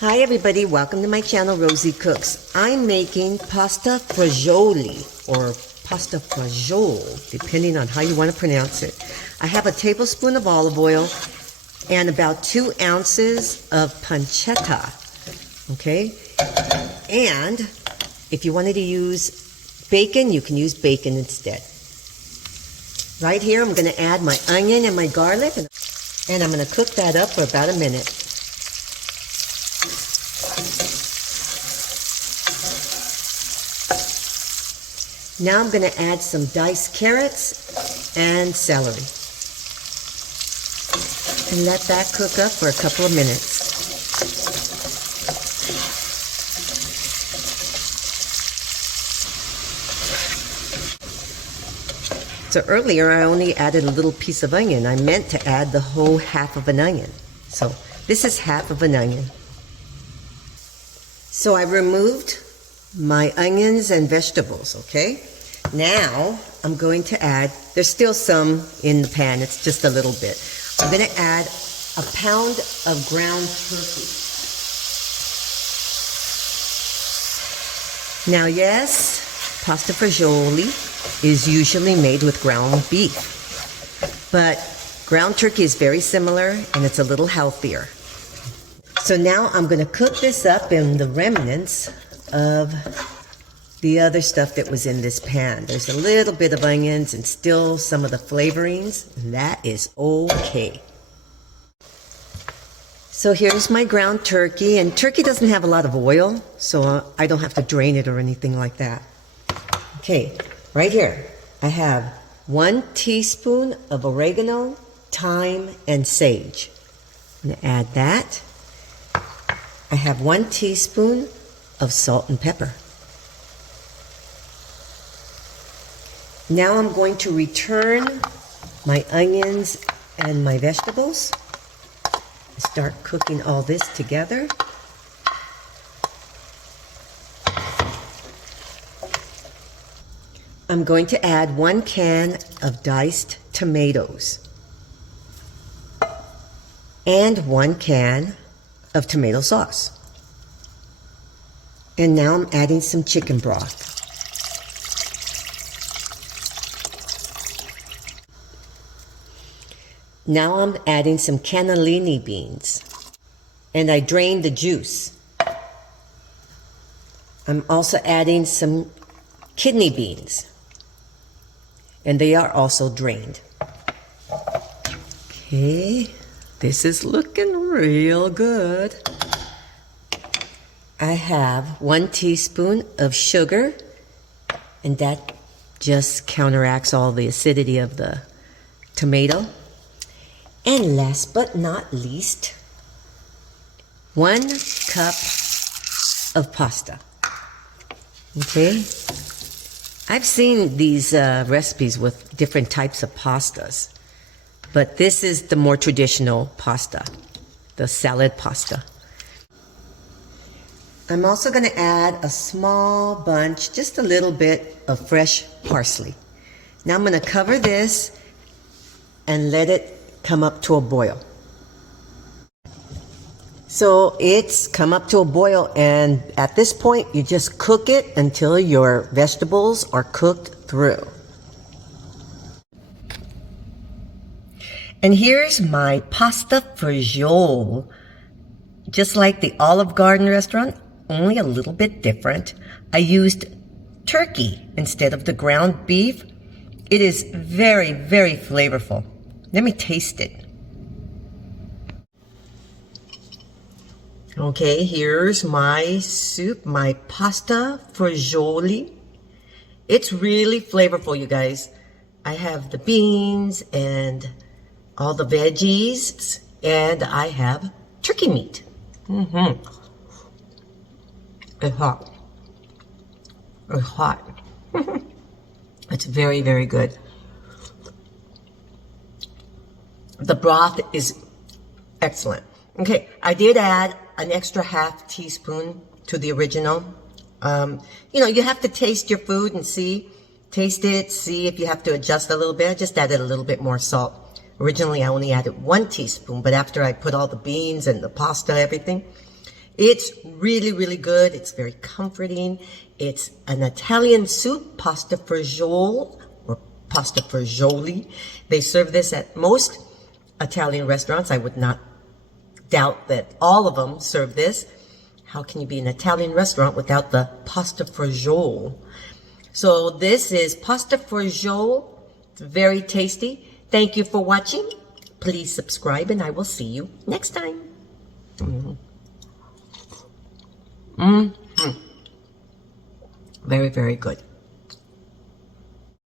Hi everybody, welcome to my channel, Rosie Cooks. I'm making pasta fagioli or pasta fagiole, depending on how you want to pronounce it. I have a tablespoon of olive oil and about 2 ounces of pancetta, okay? And if you wanted to use bacon, you can use bacon instead. Right here, I'm going to add my onion and my garlic, and I'm going to cook that up for about a minute. Now I'm going to add some diced carrots and celery. And let that cook up for a couple of minutes. So earlier I only added a little piece of onion. I meant to add the whole half of an onion. So this is half of an onion. So I removed my onions and vegetables, okay? Now I'm going to add, there's still some in the pan, it's just a little bit. I'm going to add a pound of ground turkey. Now yes, pasta fagioli is usually made with ground beef, but ground turkey is very similar and it's a little healthier. So now I'm going to cook this up in the remnants of the other stuff that was in this pan. There's a little bit of onions and still some of the flavorings. That is okay. So here's my ground turkey, and turkey doesn't have a lot of oil, so I don't have to drain it or anything like that. Okay, right here I have 1 teaspoon of oregano, thyme, and sage. I'm going to add that. I have 1 teaspoon of salt and pepper. Now I'm going to return my onions and my vegetables. Start cooking all this together. I'm going to add 1 can of diced tomatoes and 1 can of tomato sauce. And now I'm adding some chicken broth. Now I'm adding some cannellini beans. And I drained the juice. I'm also adding some kidney beans. And they are also drained. Okay, this is looking real good. I have 1 teaspoon of sugar, and that just counteracts all the acidity of the tomato. And last but not least, 1 cup of pasta. Okay? I've seen these recipes with different types of pastas, but this is the more traditional pasta, the salad pasta. I'm also going to add a small bunch, just a little bit of fresh parsley. Now I'm going to cover this and let it come up to a boil. So it's come up to a boil, and at this point you just cook it until your vegetables are cooked through. And here's my pasta fagioli, just like the Olive Garden restaurant, only a little bit different. I used turkey instead of the ground beef. It is very, very flavorful. Let me taste it. Okay, here's my soup, my pasta fagioli. It's really flavorful, you guys. I have the beans and all the veggies, and I have turkey meat. It's hot. It's hot. It's very, very good. The broth is excellent. Okay, I did add an extra half teaspoon to the original. You know, you have to taste your food and see, taste it, see if you have to adjust a little bit. I just added a little bit more salt. Originally, I only added 1 teaspoon, but after I put all the beans and the pasta, everything, It's really, really good. It's very comforting. It's an Italian soup, pasta fagioli or pasta fagioli. They serve this at most Italian restaurants. I would not doubt that all of them serve this. How can you be an Italian restaurant without the pasta fagioli? So this is pasta fagioli. It's very tasty. Thank you for watching. Please subscribe and I will see you next time. Very, very good.